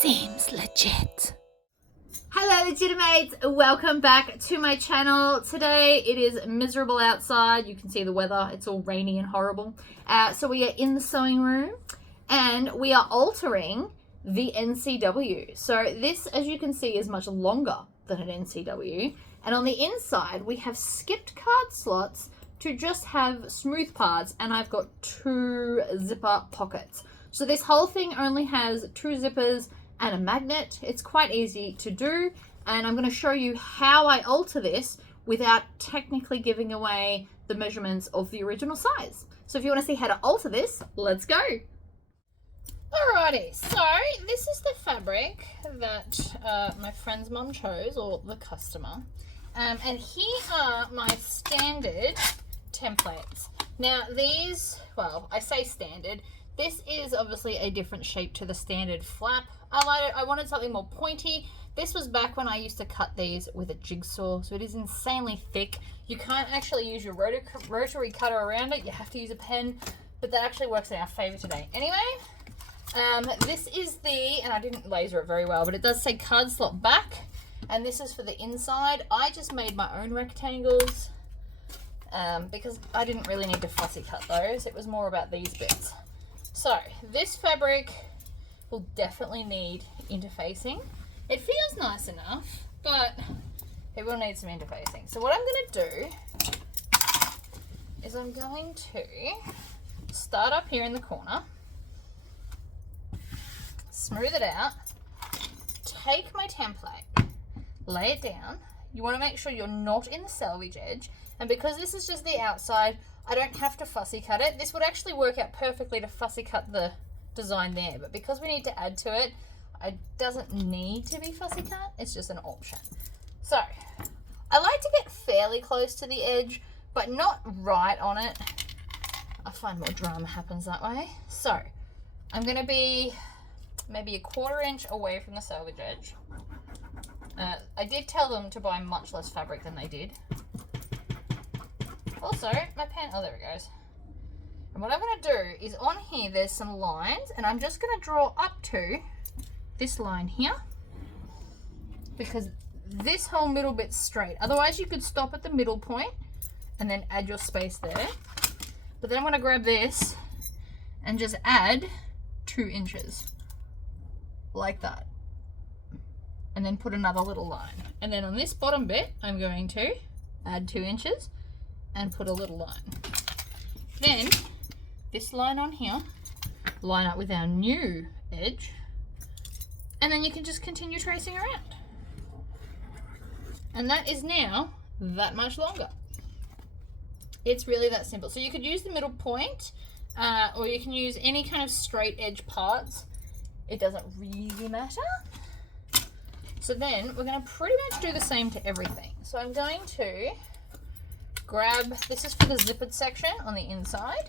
Seems legit. Hello Legitimates, welcome back to my channel. Today it is miserable outside. You can see the weather, it's all rainy and horrible. So we are in the sewing room and we are altering the NCW. So this, as you can see, is much longer than an NCW. And on the inside we have skipped card slots to just have smooth parts, and I've got 2 zipper pockets. So this whole thing only has 2 zippers and a magnet. It's quite easy to do, and I'm going to show you how I alter this without technically giving away the measurements of the original size. So if you want to see how to alter this, let's go. Alrighty, so this is the fabric that my friend's mum chose, or the customer, and here are my standard templates. Now these, well, I say standard, this is obviously a different shape to the standard flap. I wanted something more pointy. This was back when I used to cut these with a jigsaw, so it is insanely thick. You can't actually use your rotary cutter around it. You have to use a pen, but that actually works in our favor today. Anyway, this is the, and I didn't laser it very well, but it does say card slot back, and this is for the inside. I just made my own rectangles because I didn't really need to fussy cut those. It was more about these bits. So this fabric will definitely need interfacing. It feels nice enough, but it will need some interfacing. So what I'm going to do is I'm going to start up here in the corner, smooth it out, take my template, lay it down. You want to make sure you're not in the selvage edge, and because this is just the outside, I don't have to fussy cut it. This would actually work out perfectly to fussy cut the design there, but because we need to add to it, it doesn't need to be fussy cut. It's just an option. So I like to get fairly close to the edge, but not right on it. I find more drama happens that way. So I'm going to be maybe 1/4 inch away from the selvage edge. I did tell them to buy much less fabric than they did. Also, my pen, oh, there it goes. And what I'm going to do is on here, there's some lines, and I'm just going to draw up to this line here, because this whole middle bit's straight. Otherwise, you could stop at the middle point and then add your space there. But then I'm going to grab this and just add 2 inches like that. And then put another little line. And then on this bottom bit, I'm going to add 2 inches and put a little line. Then this line on here, line up with our new edge, and then you can just continue tracing around. And that is now that much longer. It's really that simple. So you could use the middle point, or you can use any kind of straight edge parts. It doesn't really matter. So then we're going to pretty much do the same to everything. So I'm going to grab, this is for the zippered section on the inside.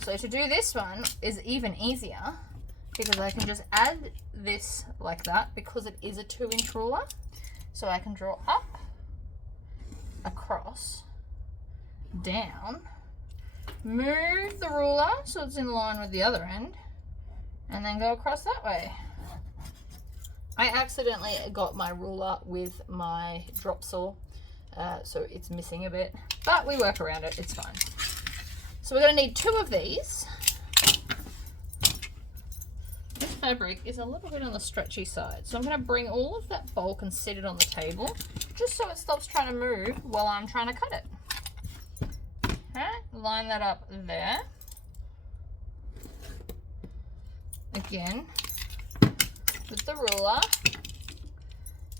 So to do this one is even easier because I can just add this like that because it is a 2-inch ruler. So I can draw up, across, down, move the ruler so it's in line with the other end, and then go across that way. I accidentally got my ruler with my drop saw, so it's missing a bit, but we work around it, it's fine. So we're going to need 2 of these. This fabric is a little bit on the stretchy side, so I'm going to bring all of that bulk and set it on the table, just so it stops trying to move while I'm trying to cut it. Alright, line that up there. Again, with the ruler,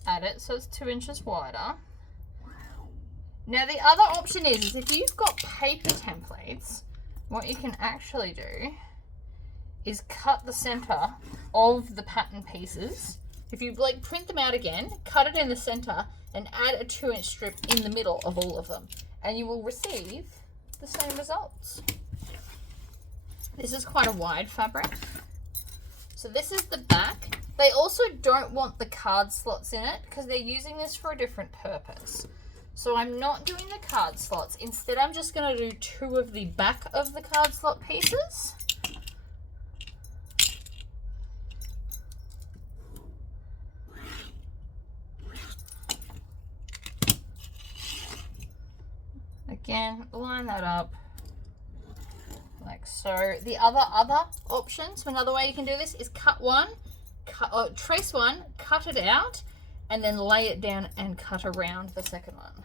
add it so it's 2 inches wider. Now the other option is if you've got paper templates, what you can actually do is cut the center of the pattern pieces. If you like print them out again, cut it in the center and add a 2-inch strip in the middle of all of them, and you will receive the same results. This is quite a wide fabric. So this is the back. They also don't want the card slots in it because they're using this for a different purpose. So I'm not doing the card slots. Instead, I'm just going to do 2 of the back of the card slot pieces. Again, line that up like so. The other option, so another way you can do this is trace one, cut it out, and then lay it down and cut around the second one.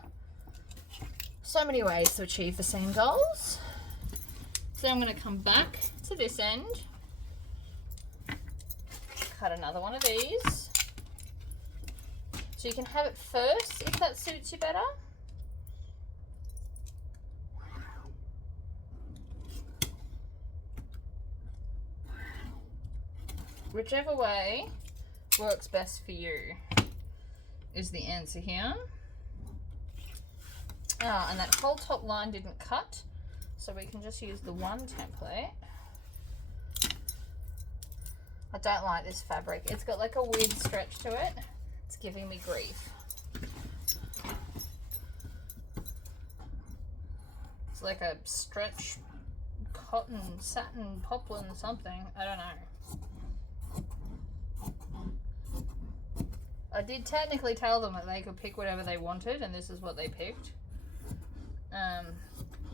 So many ways to achieve the same goals. So I'm going to come back to this end, cut another one of these. So you can have it first if that suits you better. Whichever way works best for you is the answer here. And that whole top line didn't cut, so we can just use the one template. I don't like this fabric. It's got like a weird stretch to it. It's giving me grief. It's like a stretch cotton, satin, poplin something. I don't know. I did technically tell them that they could pick whatever they wanted, and this is what they picked.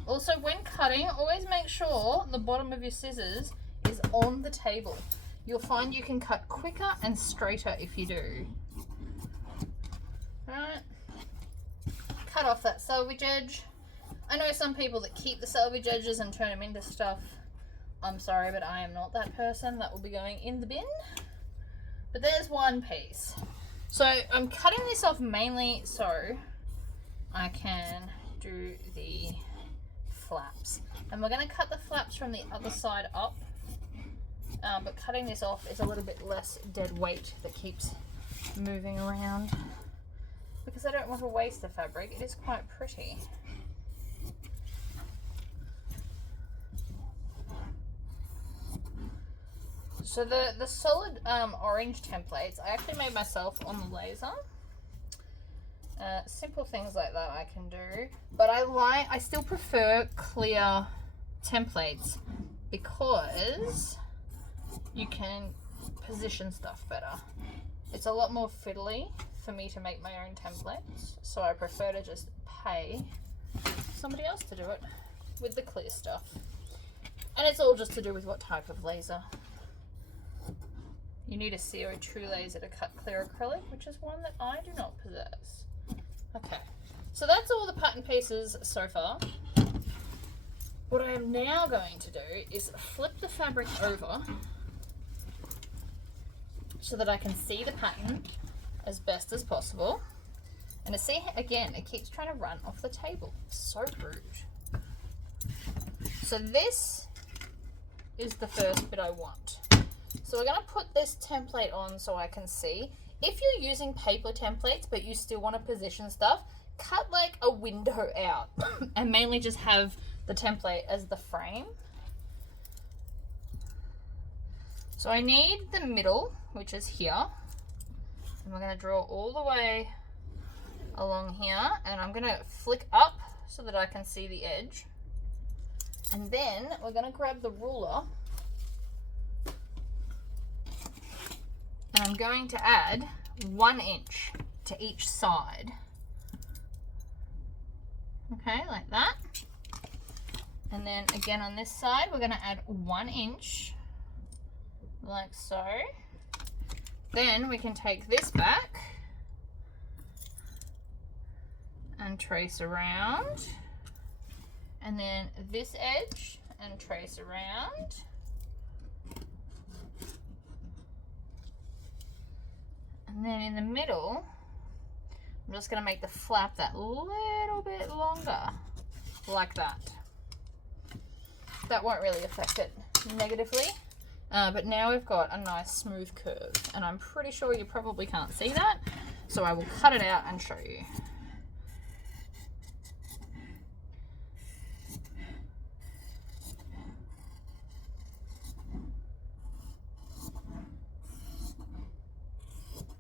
Also, when cutting, always make sure the bottom of your scissors is on the table. You'll find you can cut quicker and straighter if you do. Alright, cut off that selvage edge. I know some people that keep the selvage edges and turn them into stuff. I'm sorry, but I am not that person. That will be going in the bin. But there's one piece. So I'm cutting this off mainly so I can do the flaps. And we're going to cut the flaps from the other side up. But cutting this off is a little bit less dead weight that keeps moving around. Because I don't want to waste the fabric. It is quite pretty. So the solid orange templates, I actually made myself on the laser. Simple things like that I can do. But I still prefer clear templates because you can position stuff better. It's a lot more fiddly for me to make my own templates, so I prefer to just pay somebody else to do it with the clear stuff. And it's all just to do with what type of laser. You need a CO2 laser to cut clear acrylic, which is one that I do not possess. Okay, so that's all the pattern pieces so far. What I am now going to do is flip the fabric over so that I can see the pattern as best as possible. And to see, again, it keeps trying to run off the table. So rude. So this is the first bit I want. So we're going to put this template on so I can see. If you're using paper templates but you still want to position stuff, cut like a window out and mainly just have the template as the frame. So I need the middle, which is here. And we're going to draw all the way along here, and I'm going to flick up so that I can see the edge. And then we're going to grab the ruler and I'm going to add 1 inch to each side. Okay, like that. And then again on this side, we're going to add 1 inch, like so. Then we can take this back and trace around. And then this edge and trace around. And then in the middle, I'm just going to make the flap that little bit longer, like that. That won't really affect it negatively, but now we've got a nice smooth curve, and I'm pretty sure you probably can't see that, so I will cut it out and show you.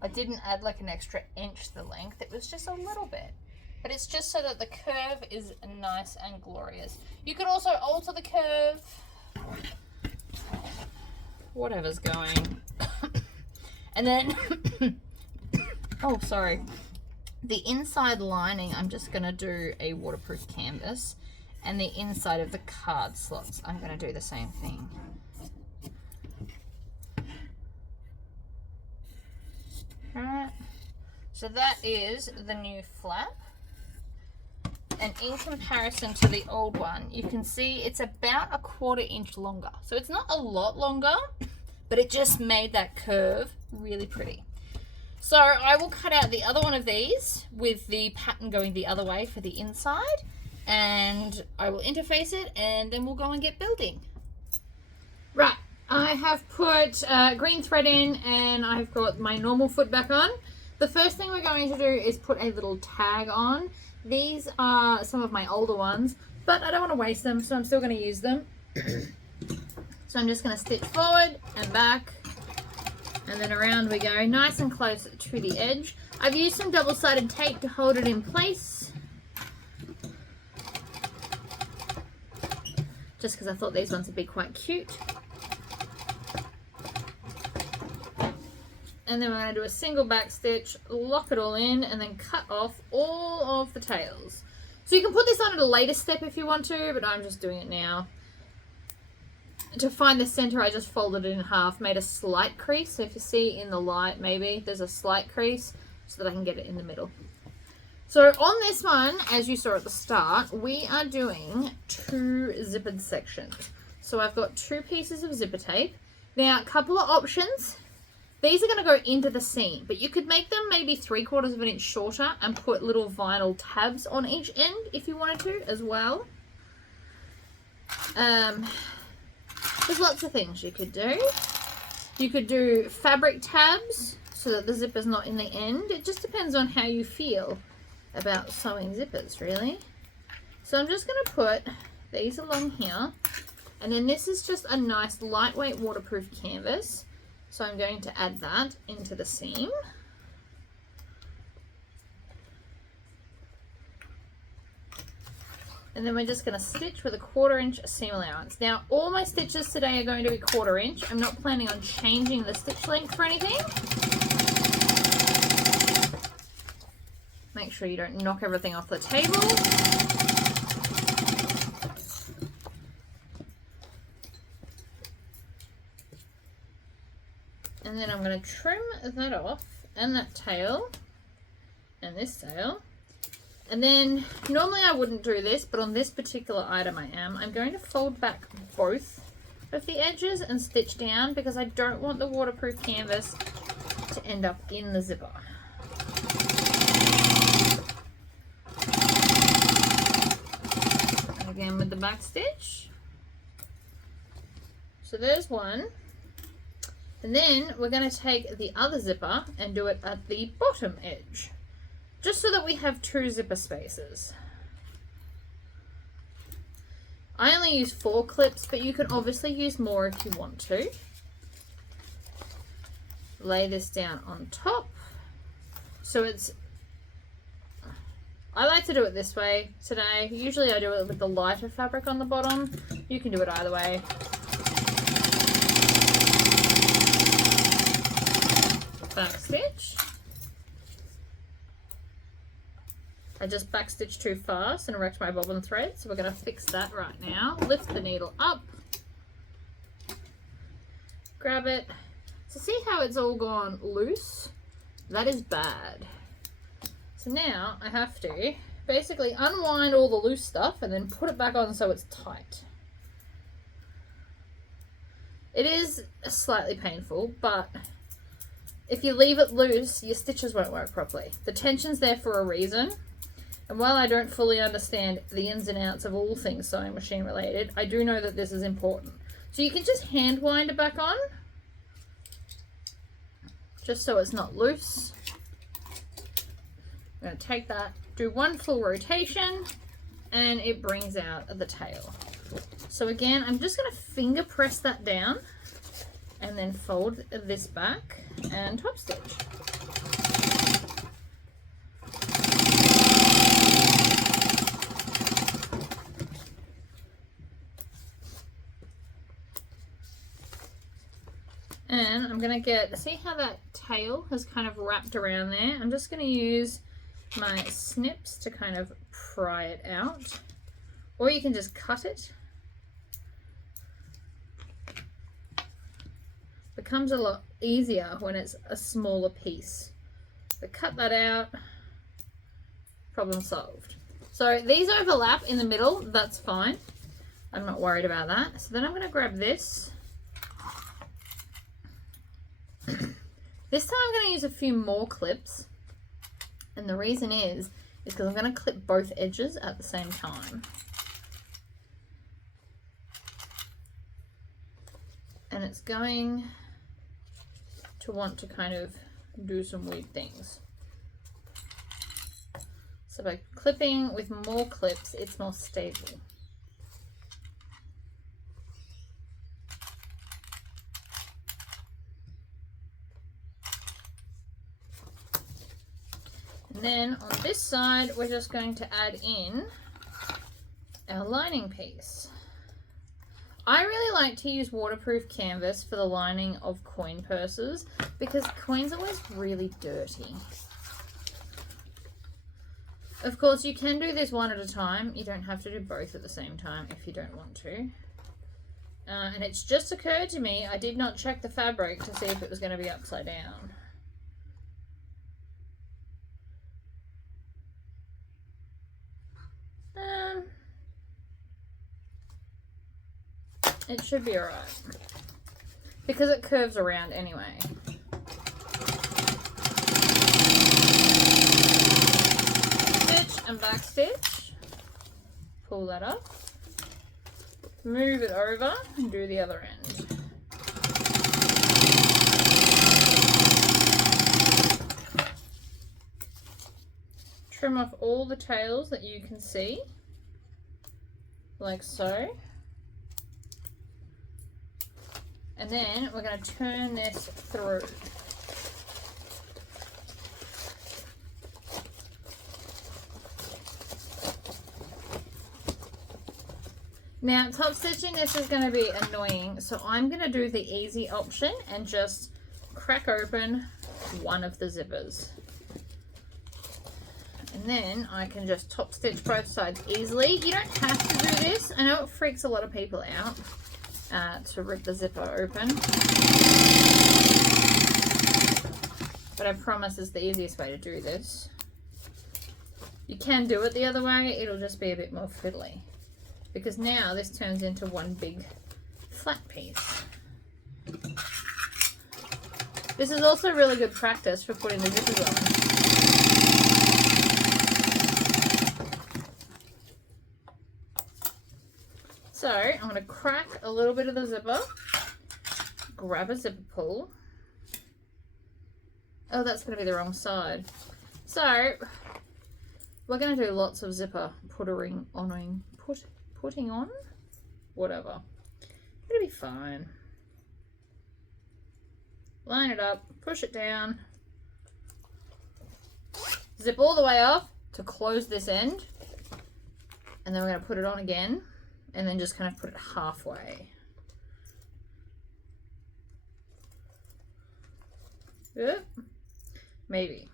I didn't add like an extra inch the length, it was just a little bit. But it's just so that the curve is nice and glorious. You could also alter the curve. Whatever's going. And then, oh sorry. The inside lining, I'm just gonna do a waterproof canvas. and the inside of the card slots. I'm going to do the same thing. Alright, so that is the new flap. And in comparison to the old one, you can see it's about 1/4 inch longer. So it's not a lot longer, but it just made that curve really pretty. So I will cut out the other one of these with the pattern going the other way for the inside, and I will interface it, and then we'll go and get building. Right, I have put green thread in, and I've got my normal foot back on. The first thing we're going to do is put a little tag on. These are some of my older ones, but I don't want to waste them, so I'm still going to use them. So I'm just going to stitch forward and back, and then around we go, nice and close to the edge. I've used some double-sided tape to hold it in place, just because I thought these ones would be quite cute. And then we're going to do a single back stitch, lock it all in, and then cut off all of the tails. So you can put this on at a later step if you want to, but I'm just doing it now. To find the center, I just folded it in half, made a slight crease. So if you see in the light, maybe there's a slight crease so that I can get it in the middle. So on this one, as you saw at the start, we are doing 2 zippered sections. So I've got 2 pieces of zipper tape. Now, a couple of options. These are going to go into the seam, but you could make them maybe 3/4 of an inch shorter and put little vinyl tabs on each end if you wanted to as well. There's lots of things you could do. You could do fabric tabs so that the zipper's not in the end. It just depends on how you feel about sewing zippers, really. So I'm just going to put these along here, and then this is just a nice lightweight waterproof canvas. So I'm going to add that into the seam. And then we're just going to stitch with a 1/4 inch seam allowance. Now, all my stitches today are going to be 1/4 inch. I'm not planning on changing the stitch length for anything. Make sure you don't knock everything off the table. And then I'm going to trim that off, and that tail, and this tail. And then, normally I wouldn't do this, but on this particular item I am. I'm going to fold back both of the edges and stitch down because I don't want the waterproof canvas to end up in the zipper. And again with the back stitch. So there's one. And then we're going to take the other zipper and do it at the bottom edge, just so that we have 2 zipper spaces. I only use 4 clips, but you can obviously use more if you want to. Lay this down on top. So it's, I like to do it this way today. Usually I do it with the lighter fabric on the bottom. You can do it either way. Back stitch. I just back stitched too fast and wrecked my bobbin thread, so we're going to fix that right now. Lift the needle up, grab it. So see how it's all gone loose? That is bad. So now I have to basically unwind all the loose stuff and then put it back on so it's tight. It is slightly painful, but if you leave it loose, your stitches won't work properly. The tension's there for a reason. And while I don't fully understand the ins and outs of all things sewing machine related, I do know that this is important. So you can just hand wind it back on, just so it's not loose. I'm going to take that, do 1 full rotation, and it brings out the tail. So again, I'm just going to finger press that down and then fold this back and top stitch. And I'm going to get, see how that tail has kind of wrapped around there? I'm just going to use my snips to kind of pry it out or you can just cut it. Becomes a lot easier when it's a smaller piece. But cut that out, problem solved. So these overlap in the middle, that's fine. I'm not worried about that. So then I'm going to grab this. This time I'm going to use a few more clips. And the reason is because I'm going to clip both edges at the same time. And it's going to want to kind of do some weird things. So by clipping with more clips, it's more stable. And then on this side, we're just going to add in our lining piece. I really like to use waterproof canvas for the lining of coin purses because coins are always really dirty. Of course, you can do this one at a time. You don't have to do both at the same time if you don't want to. And it's just occurred to me, I did not check the fabric to see if it was going to be upside down. It should be alright. Because it curves around anyway. Stitch and back stitch. Pull that up. Move it over and do the other end. Trim off all the tails that you can see. Like so. And then we're going to turn this through. Now, top stitching this is going to be annoying, so I'm going to do the easy option and just crack open one of the zippers. And then I can just top stitch both sides easily. You don't have to do this. I know it freaks a lot of people out. To rip the zipper open, but I promise it's the easiest way to do this. You can do it the other way, it'll just be a bit more fiddly because now this turns into one big flat piece. This is also really good practice for putting the zippers on. So I'm going to crack a little bit of the zipper, grab a zipper pull. Oh, that's going to be the wrong side. So we're going to do lots of zipper putting on, whatever. It'll be fine. Line it up, push it down, zip all the way off to close this end, and then we're going to put it on again. And then just kind of put it halfway. Yep. Maybe.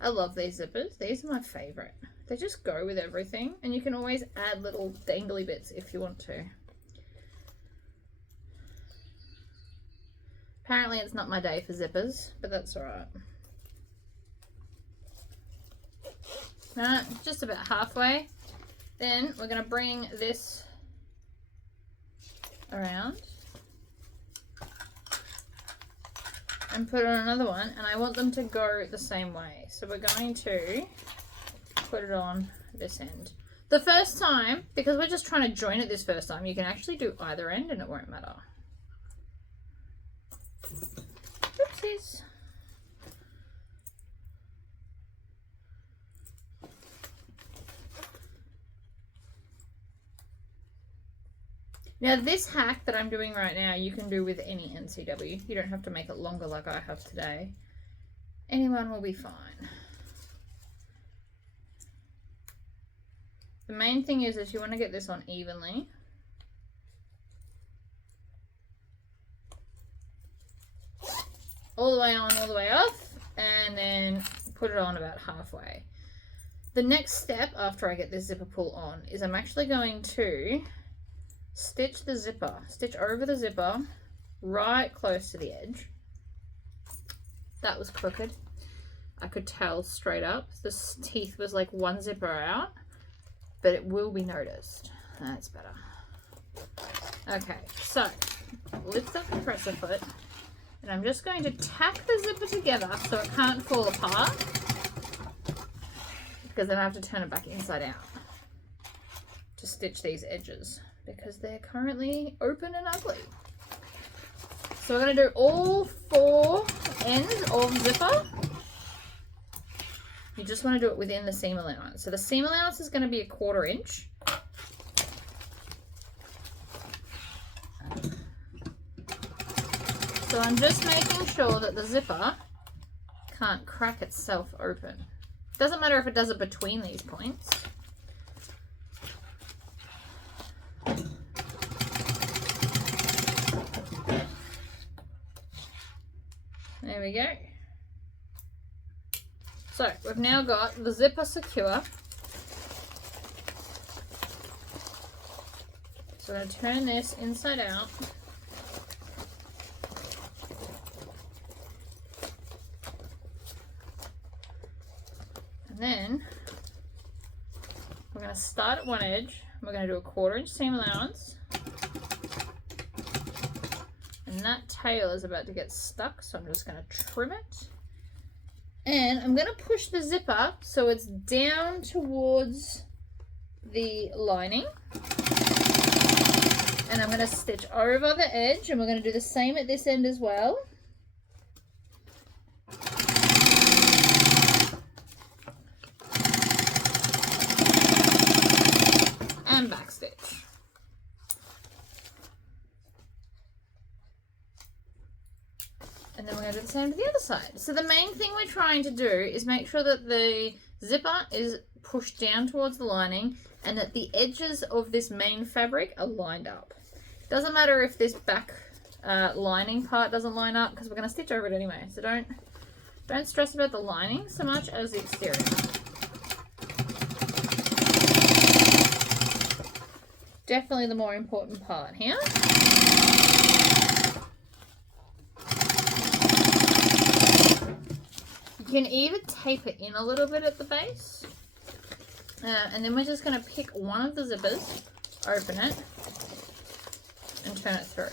I love these zippers. These are my favorite. They just go with everything. And you can always add little dangly bits if you want to. Apparently it's not my day for zippers, but that's alright. Just about halfway. Then we're going to bring this around and put on another one, and I want them to go the same way. So we're going to put it on this end. The first time, because we're just trying to join it this first time, you can actually do either end and it won't matter. Oopsies. Now this hack that I'm doing right now, you can do with any NCW. You don't have to make it longer like I have today. Anyone will be fine. The main thing is you want to get this on evenly. All the way on, all the way off, and then put it on about halfway. the next step after I get this zipper pull on is I'm actually going to stitch the zipper, stitch over the zipper right close to the edge. That was crooked. I could tell straight up. This teeth was like one zipper out, but it will be noticed. That's better. Okay, so lift up the presser foot, and I'm just going to tack the zipper together so it can't fall apart, because then I have to turn it back inside out to stitch these edges because they're currently open and ugly. So we're going to do all 4 ends of zipper. You just want to do it within the seam allowance. So the seam allowance is going to be 1/4 inch. So I'm just making sure that the zipper can't crack itself open. Doesn't matter if it does it between these points. There we go. So we've now got the zipper secure. So I'm going to turn this inside out. And then we're going to start at one edge. We're going to do a 1/4 inch seam allowance. And that tail is about to get stuck, so I'm just going to trim it. And I'm going to push the zipper so it's down towards the lining. And I'm going to stitch over the edge, and we're going to do the same at this end as well. And backstitch. And then we're going to do the same to the other side. So the main thing we're trying to do is make sure that the zipper is pushed down towards the lining and that the edges of this main fabric are lined up. Doesn't matter if this back lining part doesn't line up, because we're going to stitch over it anyway. So don't stress about the lining so much as the exterior. Definitely the more important part here. You can even tape it in a little bit at the base. And then we're just going to pick one of the zippers, open it, and turn it through.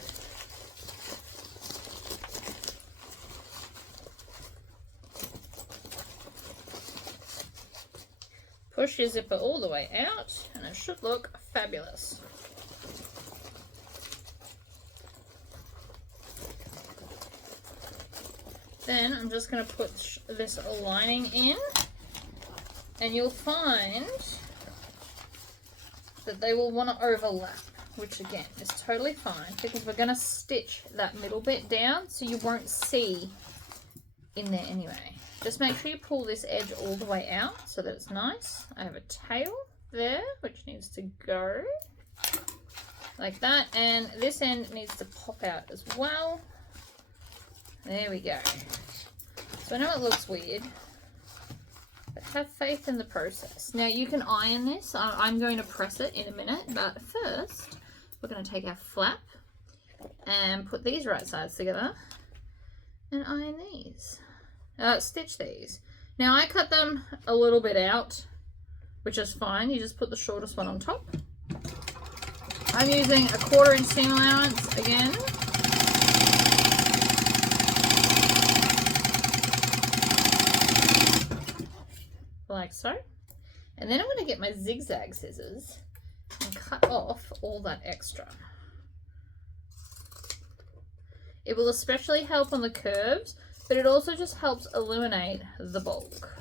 Push your zipper all the way out, and it should look fabulous. Then I'm just going to put this lining in, and you'll find that they will want to overlap, which again is totally fine because we're going to stitch that middle bit down so you won't see in there anyway. Just make sure you pull this edge all the way out so that it's nice. I have a tail there which needs to go like that, and this end needs to pop out as well. There we go. So I know it looks weird, but have faith in the process. Now you can iron this. I'm going to press it in a minute, but first we're going to take our flap and put these right sides together and iron these. Stitch these. Now I cut them a little bit out, which is fine. You just put the shortest one on top. I'm using a 1/4 inch seam allowance again. Like so. And then I'm going to get my zigzag scissors and cut off all that extra. It will especially help on the curves, but it also just helps eliminate the bulk.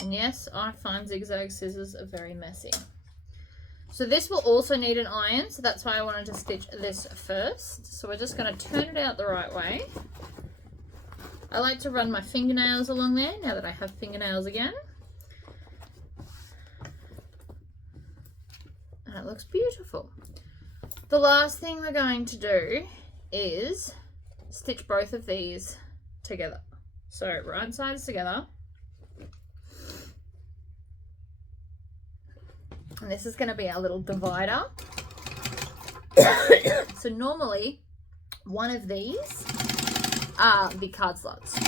And yes, I find zigzag scissors are very messy. So this will also need an iron, so that's why I wanted to stitch this first. So we're just going to turn it out the right way. I like to run my fingernails along there now that I have fingernails again. And it looks beautiful. The last thing we're going to do is stitch both of these together. So right sides together. And this is going to be our little divider. So normally one of these are the card slots.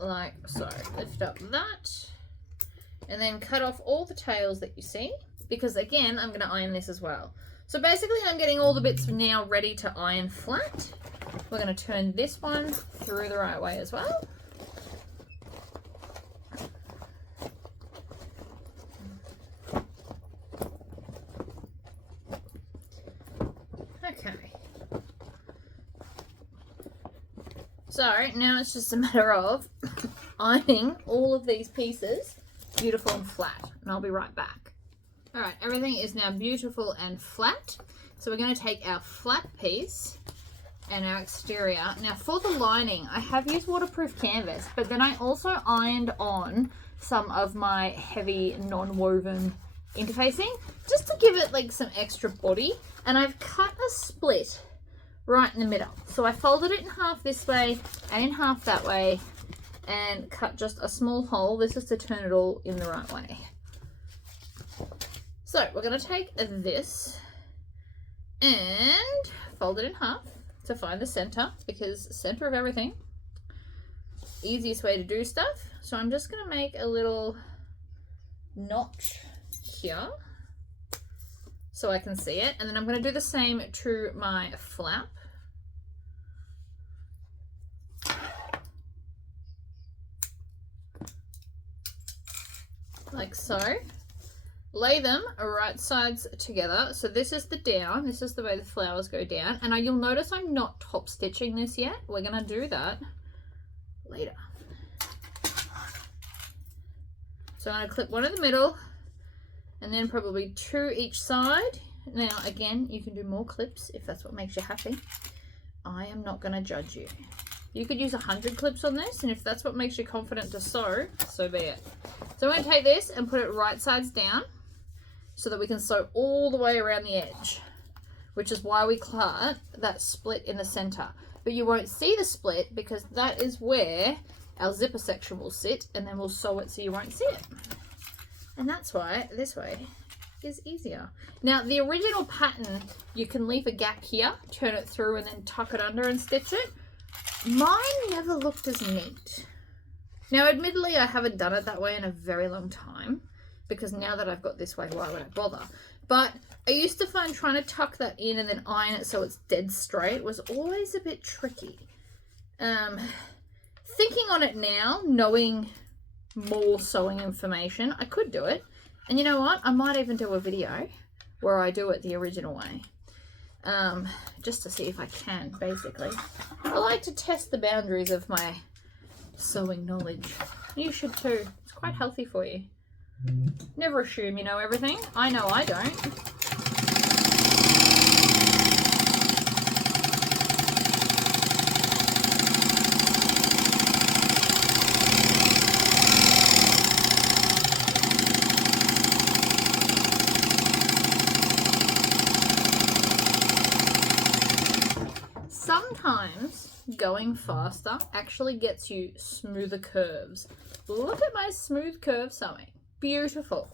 Like so. Lift up that and then cut off all the tails that you see, because again I'm going to iron this as well. So basically I'm getting all the bits now ready to iron flat. We're going to turn this one through the right way as well. Okay. So now it's just a matter of ironing all of these pieces beautiful and flat, and I'll be right back. All right, everything is now beautiful and flat. So we're going to take our flat piece and our exterior. Now for the lining, I have used waterproof canvas, but then I also ironed on some of my heavy non-woven interfacing just to give it like some extra body, and I've cut a split right in the middle. So I folded it in half this way and in half that way and cut just a small hole. This is to turn it all in the right way. So we're going to take this and fold it in half to find the center, because center of everything, easiest way to do stuff. So I'm just going to make a little notch here so I can see it, and then I'm going to do the same to my flap. Like so. Lay them right sides together. So this is the down, this is the way the flowers go down, and you'll notice I'm not top stitching this yet. We're going to do that later. So I'm going to clip one in the middle and then probably two each side. Now again, you can do more clips if that's what makes you happy. I am not going to judge you. You could use 100 clips on this, and if that's what makes you confident to sew, so be it. So I'm going to take this and put it right sides down so that we can sew all the way around the edge, which is why we cut that split in the center. But you won't see the split because that is where our zipper section will sit, and then we'll sew it so you won't see it. And that's why this way is easier. Now the original pattern, you can leave a gap here, turn it through and then tuck it under and stitch it. Mine never looked as neat. Now admittedly I haven't done it that way in a very long time, because now that I've got this way, why would I bother? But I used to find trying to tuck that in and then iron it so it's dead straight was always a bit tricky. Thinking on it now, knowing more sewing information, I could do it. And you know what? I might even do a video where I do it the original way. Just to see if I can, basically. I like to test the boundaries of my sewing knowledge. You should too. It's quite healthy for you. Never assume you know everything. I know I don't. Sometimes going faster actually gets you smoother curves. Look at my smooth curve sewing. Beautiful.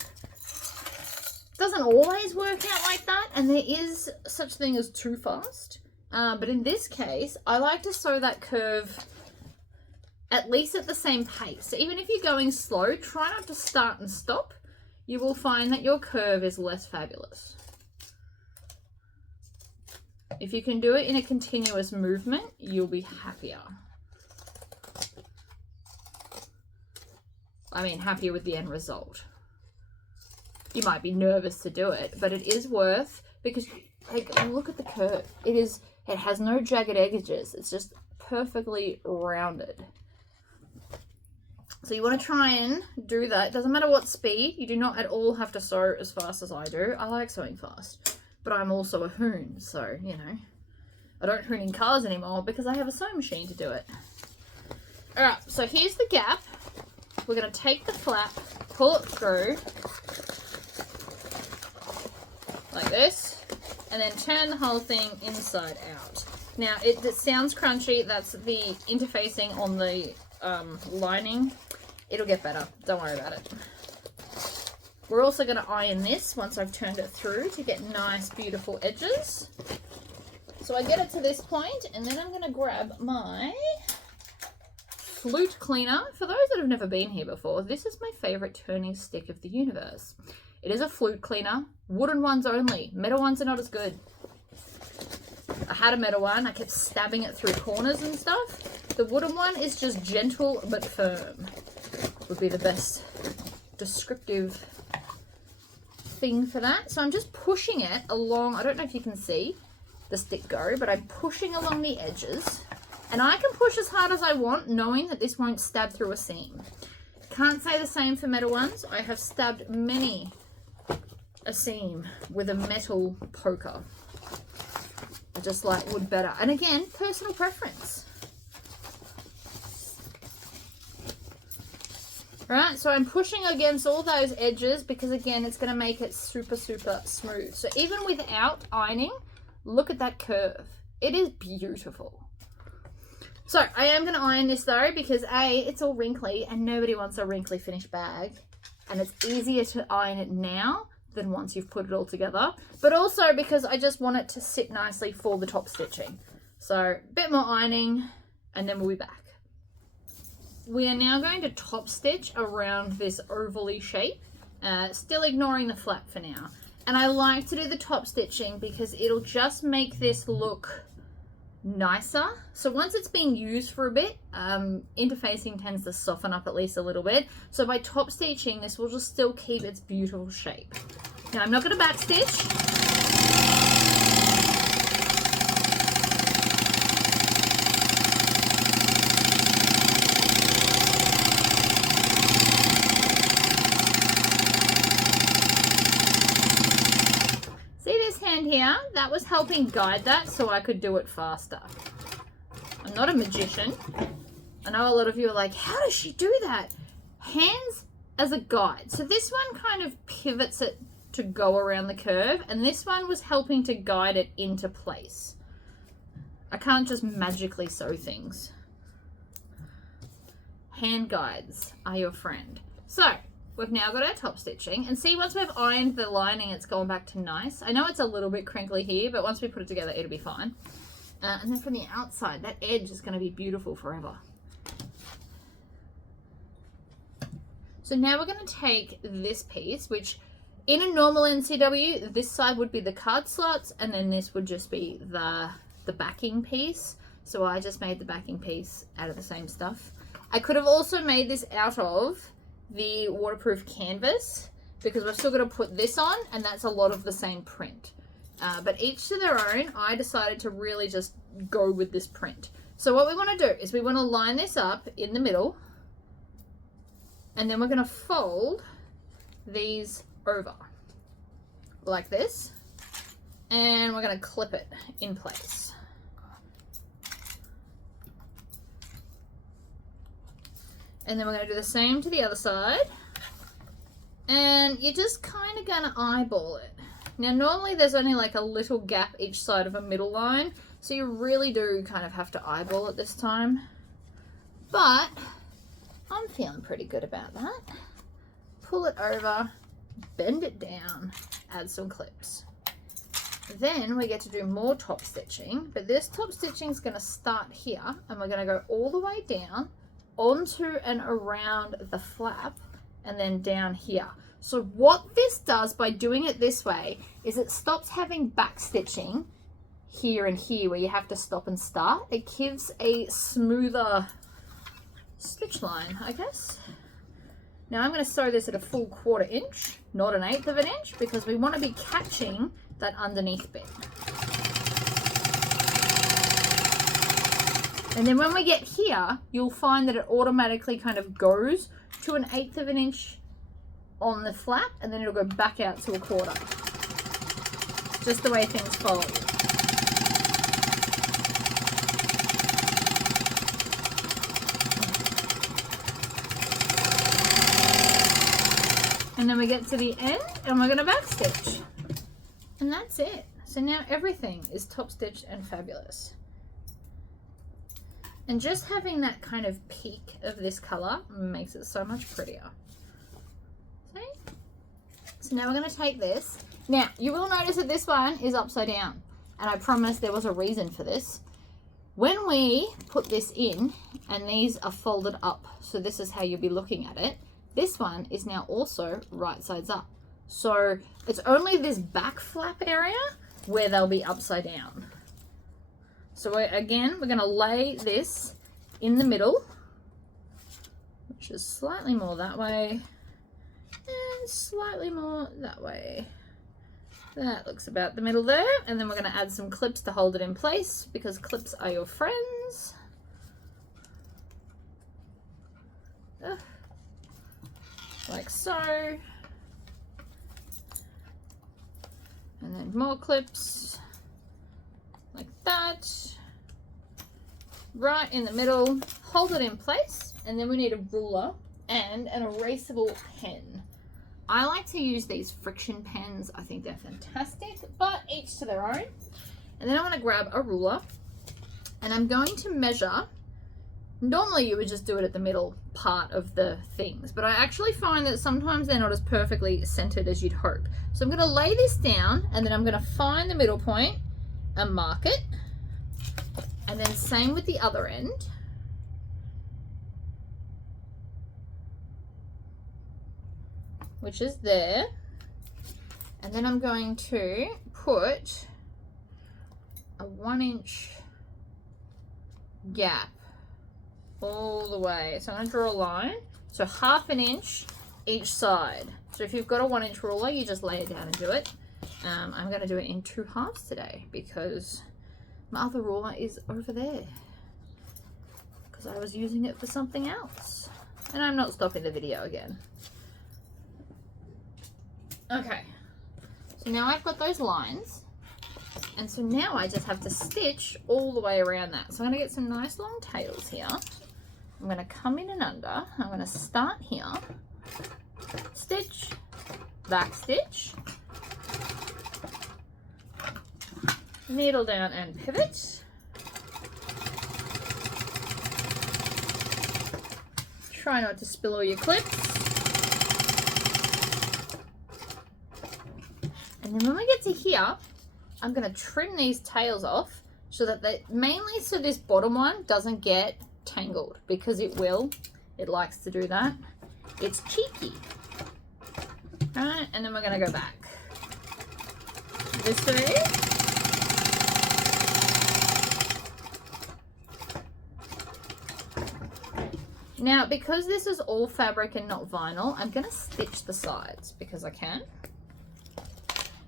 Doesn't always work out like that, and there is such thing as too fast. But in this case, I like to sew that curve at least at the same pace. So even if you're going slow, try not to start and stop. You will find that your curve is less fabulous. If you can do it in a continuous movement, you'll be happier. I mean, happier with the end result. You might be nervous to do it, but it is worth, because like, look at the curve. It has no jagged edges. It's just perfectly rounded. So you want to try and do that. It doesn't matter what speed. You do not at all have to sew as fast as I do. I like sewing fast. But I'm also a hoon, so, you know, I don't hoon in cars anymore because I have a sewing machine to do it. Alright, so here's the gap. we're going to take the flap, pull it through like this, and then turn the whole thing inside out. Now, it sounds crunchy. That's the interfacing on the lining. It'll get better. Don't worry about it. We're also going to iron this once I've turned it through to get nice, beautiful edges. So I get it to this point, and then I'm going to grab my flute cleaner. For those that have never been here before, this is my favorite turning stick of the universe. It is a flute cleaner, wooden ones only. Metal ones are not as good. I had a metal one. I kept stabbing it through corners and stuff. The wooden one is just gentle but firm. Would be the best descriptive thing for that. So I'm just pushing it along. I don't know if you can see the stick go, but I'm pushing along the edges, and I can push as hard as I want, knowing that this won't stab through a seam. Can't say the same for metal ones. I have stabbed many a seam with a metal poker. I just like wood better, and again, personal preference. Right, so I'm pushing against all those edges because, again, it's going to make it super, super smooth. So even without ironing, look at that curve. It is beautiful. So I am going to iron this though, because A, it's all wrinkly and nobody wants a wrinkly finished bag. And it's easier to iron it now than once you've put it all together. But also because I just want it to sit nicely for the top stitching. So a bit more ironing and then we'll be back. We are now going to top stitch around this ovally shape, still ignoring the flap for now. And I like to do the top stitching because it'll just make this look nicer. So once it's been used for a bit, interfacing tends to soften up at least a little bit. So by top stitching, this will just still keep its beautiful shape. Now I'm not going to back stitch. Here, that was helping guide that so I could do it faster. I'm not a magician. I know a lot of you are like, how does she do that? Hands as a guide. So this one kind of pivots it to go around the curve, and this one was helping to guide it into place. I can't just magically sew things. Hand guides are your friend. So we've now got our top stitching, and see, once we've ironed the lining, it's gone back to nice. I know it's a little bit crinkly here, but once we put it together, it'll be fine. And then from the outside, that edge is going to be beautiful forever. So now we're going to take this piece, which in a normal NCW, this side would be the card slots, and then this would just be the backing piece. So I just made the backing piece out of the same stuff. I could have also made this out of the waterproof canvas, because we're still going to put this on, and that's a lot of the same print. But each to their own. I decided to really just go with this print. So what we want to do is we want to line this up in the middle, and then we're going to fold these over like this, and we're going to clip it in place. And then we're going to do the same to the other side. And you're just kind of going to eyeball it. Now, normally there's only like a little gap each side of a middle line, so you really do kind of have to eyeball it this time. But I'm feeling pretty good about that. Pull it over, bend it down, add some clips. Then we get to do more top stitching, but this top stitching is going to start here, and we're going to go all the way down onto and around the flap, and then down here. So what this does by doing it this way is it stops having back stitching here and here where you have to stop and start. It gives a smoother stitch line, I guess. Now I'm going to sew this at a full 1/4 inch, not an 1/8 of an inch, because we want to be catching that underneath bit. And then when we get here, you'll find that it automatically kind of goes to an 1/8 of an inch on the flap, and then it'll go back out to a 1/4. Just the way things fold. then we get to the end and we're going to back stitch. And that's it. So now everything is top stitched and fabulous. And just having that kind of peak of this color makes it so much prettier. See? So now we're going to take this. Now, you will notice that this one is upside down. And I promise there was a reason for this. When we put this in, and these are folded up, so this is how you'll be looking at it, this one is now also right sides up. So it's only this back flap area where they'll be upside down. So again, we're going to lay this in the middle, which is slightly more that way and slightly more that way. That looks about the middle there. And then we're going to add some clips to hold it in place because clips are your friends. Like so. And then more clips like that. Right in the middle, hold it in place, and then we need a ruler and an erasable pen. I like to use these friction pens. I think they're fantastic, but each to their own. And then I'm going to grab a ruler and I'm going to measure. Normally you would just do it at the middle part of the things, but I actually find that sometimes they're not as perfectly centered as you'd hope. So I'm going to lay this down and then I'm going to find the middle point and mark it. And then same with the other end. Which is there. And then I'm going to put a 1-inch gap all the way. So I'm going to draw a line. So 1/2 inch each side. So if you've got a 1-inch ruler, you just lay it down and do it. I'm going to do it in 2 halves today because my other ruler is over there because I was using it for something else. And I'm not stopping the video again. Okay, so now I've got those lines. And so now I just have to stitch all the way around that. So I'm going to get some nice long tails here. I'm going to come in and under. I'm going to start here. Stitch, back stitch. Needle down and pivot. Try not to spill all your clips. And then when we get to here, I'm going to trim these tails off so that they, mainly so this bottom one doesn't get tangled, because it will. It likes to do that. It's cheeky. Right, and then we're going to go back this way. Now, because this is all fabric and not vinyl, I'm going to stitch the sides because I can.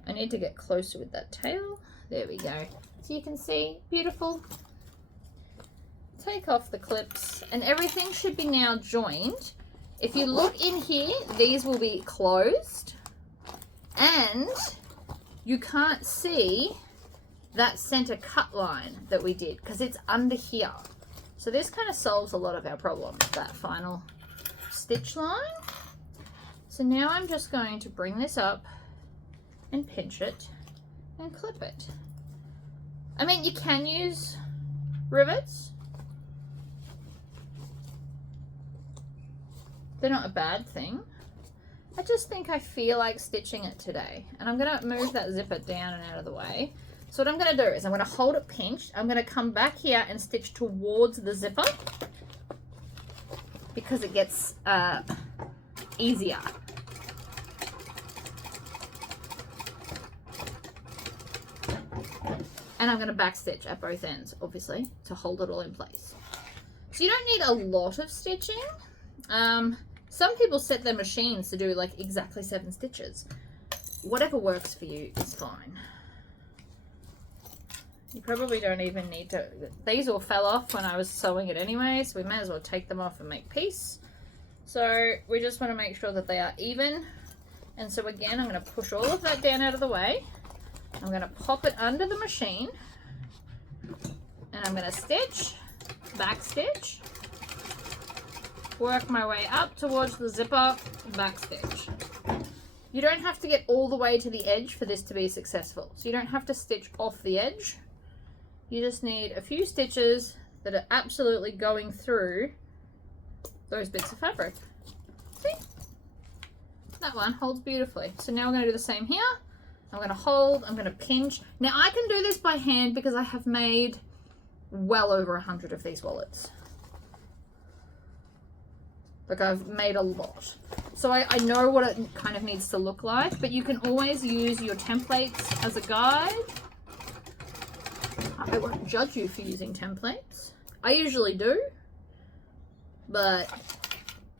I need to get closer with that tail. There we go. So you can see, beautiful. Take off the clips and everything should be now joined. If you look in here, these will be closed and you can't see that center cut line that we did because it's under here. So this kind of solves a lot of our problems, that final stitch line. So now I'm just going to bring this up and pinch it and clip it. I mean, you can use rivets. They're not a bad thing. I just think I feel like stitching it today. And I'm gonna move that zipper down and out of the way. So what I'm going to do is I'm going to hold it pinched. I'm going to come back here and stitch towards the zipper because it gets easier. And I'm going to back stitch at both ends, obviously, to hold it all in place. So you don't need a lot of stitching. Some people set their machines to do like exactly 7 stitches. Whatever works for you is fine. You probably don't even need to, these all fell off when I was sewing it anyway, so we may as well take them off and make peace. So we just want to make sure that they are even. And so again, I'm going to push all of that down out of the way. I'm going to pop it under the machine. And I'm going to stitch, back stitch, work my way up towards the zipper, back stitch. You don't have to get all the way to the edge for this to be successful. So you don't have to stitch off the edge. You just need a few stitches that are absolutely going through those bits of fabric. See? That one holds beautifully. So now we're going to do the same here. I'm going to hold, I'm going to pinch. Now I can do this by hand because I have made well over 100 of these wallets. Like, I've made a lot. So I know what it kind of needs to look like, but you can always use your templates as a guide. I won't judge you for using templates. I usually do, but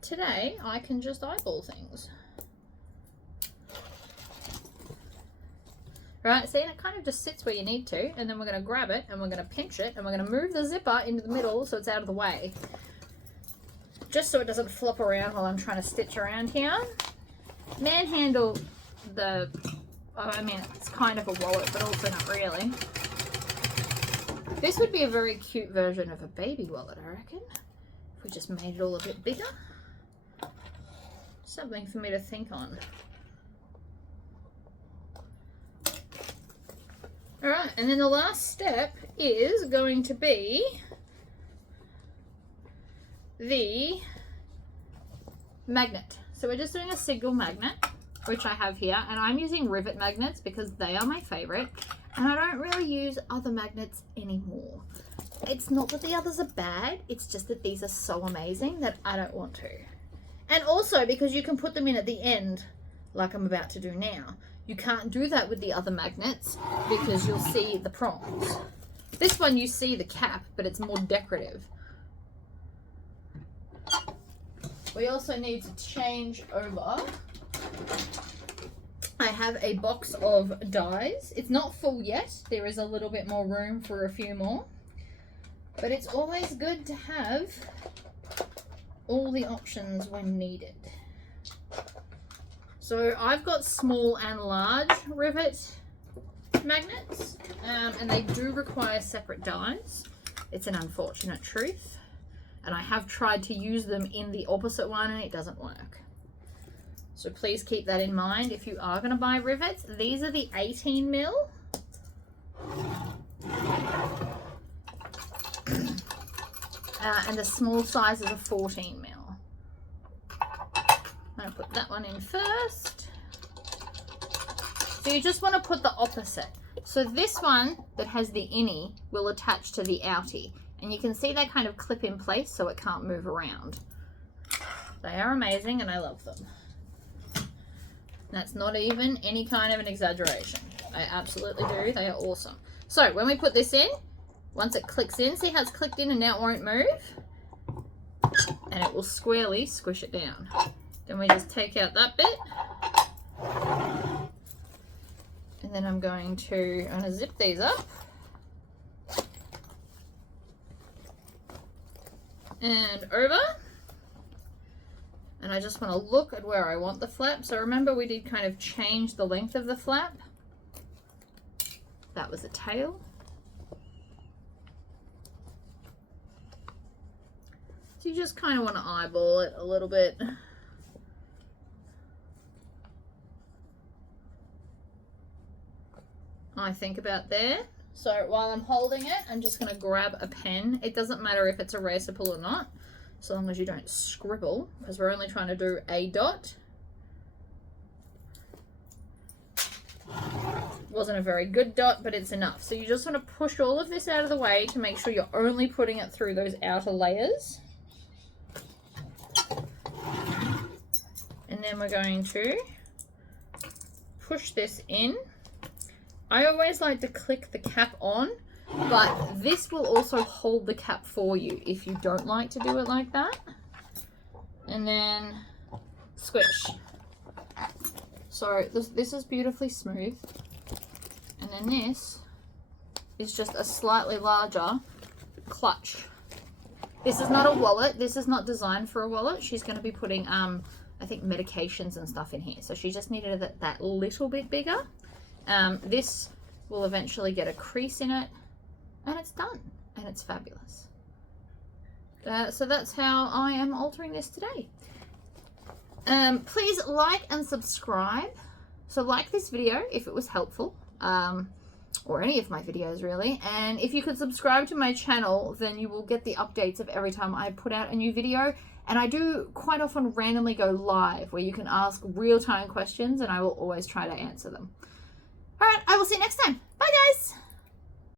today I can just eyeball things. Right, see, and it kind of just sits where you need to, and then we're going to grab it, and we're going to pinch it, and we're going to move the zipper into the middle so it's out of the way. Just so it doesn't flop around while I'm trying to stitch around here. Manhandle the, I mean, it's kind of a wallet, but also not really. This would be a very cute version of a baby wallet, I reckon. If we just made it all a bit bigger. Something for me to think on. Alright, and then the last step is going to be the magnet. So we're just doing a single magnet, which I have here, and I'm using rivet magnets because they are my favorite, and I don't really use other magnets anymore. It's not that the others are bad, it's just that these are so amazing that I don't want to. And also because you can put them in at the end like I'm about to do now. You can't do that with the other magnets because you'll see the prongs. This one you see the cap, but it's more decorative. We also need to change over. I have a box of dies. It's not full yet. There is a little bit more room for a few more. But it's always good to have all the options when needed. So I've got small and large rivet magnets, and they do require separate dies. It's an unfortunate truth. And I have tried to use them in the opposite one and it doesn't work. So please keep that in mind if you are going to buy rivets. These are the 18 mil. And the small sizes are 14 mil. I'm going to put that one in first. So you just want to put the opposite. So this one that has the innie will attach to the outie. And you can see they kind of clip in place so it can't move around. They are amazing and I love them. That's not even any kind of an exaggeration. I absolutely do. They are awesome. So when we put this in, once it clicks in, see how it's clicked in and now it won't move? And it will squarely squish it down. Then we just take out that bit. And then I'm going to zip these up. And over, and I just want to look at where I want the flap. So remember we did kind of change the length of the flap. That was the tail. So you just kind of want to eyeball it a little bit. I think about there. So while I'm holding it, I'm just going to grab a pen. It doesn't matter if it's erasable or not, so long as you don't scribble, because we're only trying to do a dot. Wasn't a very good dot, but it's enough. So you just want to push all of this out of the way to make sure you're only putting it through those outer layers. And then we're going to push this in. I always like to click the cap on, but this will also hold the cap for you if you don't like to do it like that. And then squish. So this is beautifully smooth. And then this is just a slightly larger clutch. This is not a wallet. This is not designed for a wallet. She's going to be putting, I think, medications and stuff in here. So she just needed that little bit bigger. This will eventually get a crease in it, and it's done, and it's fabulous. So that's how I am altering this today. Please like and subscribe. So like this video if it was helpful, or any of my videos really. And if you could subscribe to my channel, then you will get the updates of every time I put out a new video. And I do quite often randomly go live where you can ask real-time questions and I will always try to answer them. All right, I will see you next time. Bye, guys.